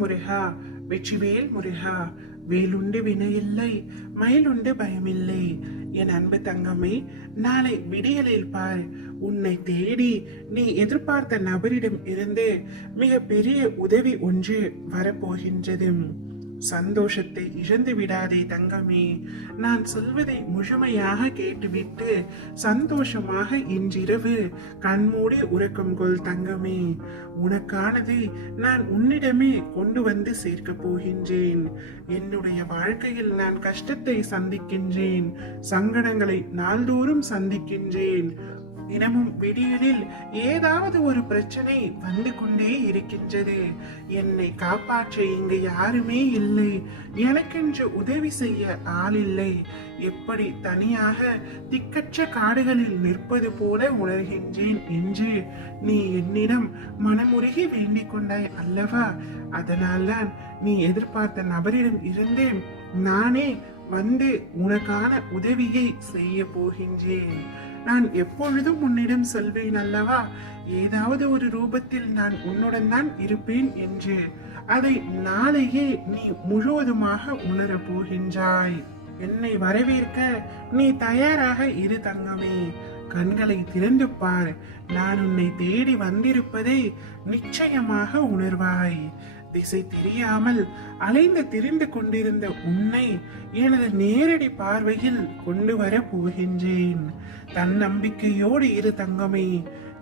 முருகா, வெற்றிவேல் முருகா. வேலுண்டு வினையில்லை, மயிலுண்டு பயமில்லை. என் அன்பு தங்கமே, நாளை விடியலில் பார், உன்னை தேடி நீ எதிர்பார்த்த நபரிடம் இருந்து மிக பெரிய உதவி ஒன்று வரப்போகின்றது. சந்தோஷத்தை இழந்து விடாதே தங்கமே. நான் சொல்வதை முழுமையாக கேட்டுவிட்டு சந்தோஷமாக இன்றிரவு கண்மூடி உறக்கம் கொள் தங்கமே. உனக்கானது நான் உன்னிடமே கொண்டு வந்து சேர்க்க போகின்றேன். என்னுடைய வாழ்க்கையில் நான் கஷ்டத்தை சந்திக்கின்றேன், சங்கடங்களை நாள்தோறும் சந்திக்கின்றேன். தினமும் விடியலில் ஏதாவது ஒரு பிரச்சனை வந்து கொண்டே இருக்கின்றது. என்னை காப்பாற்ற இங்கு யாருமே இல்லை, எனக்கென்று உதவி செய்ய ஆள் இல்லை. எப்படி தனியாக திக்கற்ற காடுகளில் நிற்பது போல உணர்கின்றேன் என்று நீ என்னிடம் மனமுருகி வேண்டிக் கொண்டாய் அல்லவா? அதனால்தான் நீ எதிர்பார்த்த நபரிடம் இருந்து நானே வந்து உனக்கான உதவியை செய்ய போகின்றேன். நான் எப்பொழுதும் உன்னிடம் சொல்வேன் அல்லவா, ஏதாவது ஒரு ரூபத்தில் நான் உன்னுடன் தான் இருப்பேன் என்று. அதை நாளையே நீ முழுவதுமாக உணரப் போகின்றாய். என்னை வரவேற்க நீ தயாராக இரு தங்கமே. கண்களை திறந்து பார், நான் உன்னை தேடி வந்திருப்பதை நிச்சயமாக உணர்வாய். திசை தெரியாமல் அலைந்து திரிந்து கொண்டிருந்த உன்னை எனது நேரடி பார்வையில் கொண்டு வர போகின்றேன். தன்னம்பிக்கையோடு இரு தங்கமே.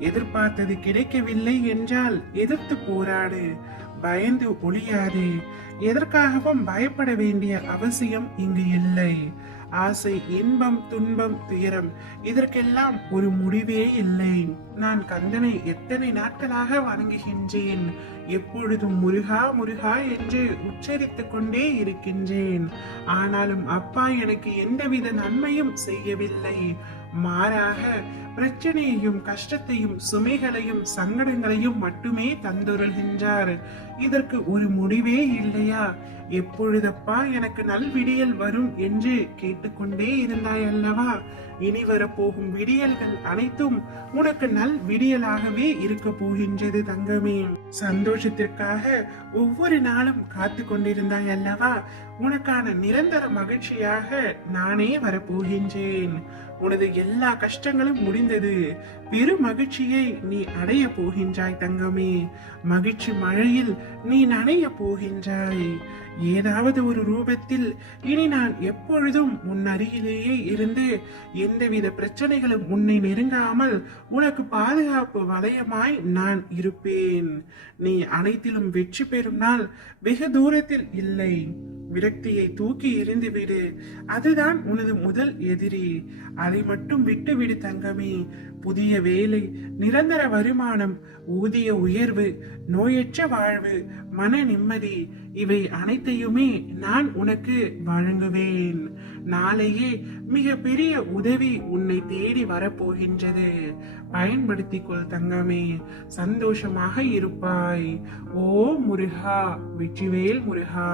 எதிர்பார்த்தது கிடைக்கவில்லை என்றால் எதிர்த்து போராடு, பயந்து ஒளியாது. எதற்காகவும் பயப்பட வேண்டிய அவசியம் இங்கு இல்லை. ஆசை, இன்பம், துன்பம், துயரம் இதற்கெல்லாம் ஒரு முடிவே இல்லை. நான் கந்தனை எத்தனை நாட்களாக வணங்குகின்றேன். எப்பொழுதும் முருகா முருகா என்று உச்சரித்துக் கொண்டே இருக்கின்றேன். ஆனாலும் அப்பா எனக்கு எந்தவித நன்மையும் செய்யவில்லை. மாறாக பிரச்சனையையும் கஷ்டத்தையும் சுமைகளையும் சங்கடங்களையும் மட்டுமே தந்துருகின்றார். இதற்கு ஒரு முடிவே இல்லையா? எப்பொழுதப்பா எனக்கு நல்விடியல் வரும் என்று கேட்டுக்கொண்டே இருந்தாய் அல்லவா? இனி வரப்போகும் விடியல்கள் அனைத்தும் உனக்கு நல் விடியலாகவே இருக்க போகின்றது தங்கமே. சந்தோஷத்திற்காக ஒவ்வொரு நாளும் காத்து கொண்டிருந்தாய் அல்லவா? உனக்கான நிரந்தர மகிழ்ச்சியாக நானே வரப்போகின்றேன். உனது எல்லா கஷ்டங்களும் முடிந்தது. பெரு மகிழ்ச்சியை நீ அடைய போகின்றாய் தங்கமே. மகிழ்ச்சி மழையில் நீ நனைய போகின்றாய். ஏதாவது ஒரு ரூபத்தில் இனி நான் எப்பொழுதும் உன் அருகிலேயே இருந்து எந்தவித பிரச்சனைகளும் உன்னை நெருங்காமல் உனக்கு பாதுகாப்பு வளையமாய் நான் இருப்பேன். நீ அனைத்திலும் வெற்றி பெறும் நாள் வெகு தூரத்தில் இல்லை. விரக்தியை தூக்கி எறிந்து விடு, அதுதான் உனது முதல் எதிரி. அதை மட்டும் விட்டு விடு தங்கமே. புதிய வேலை, நிரந்தர வருமானம், ஊதிய உயர்வு, நோயற்ற வாழ்வு, மன நிம்மதி இவை அனைத்தையுமே நான் உனக்கு வழங்குவேன். நாளையே மிக பெரிய உதவி உன்னை தேடி வரப்போகின்றது. பயன்படுத்திக் கொள் தங்கமே. சந்தோஷமாக இருப்பாய். ஓ முருகா, வெற்றிவேல் முருகா.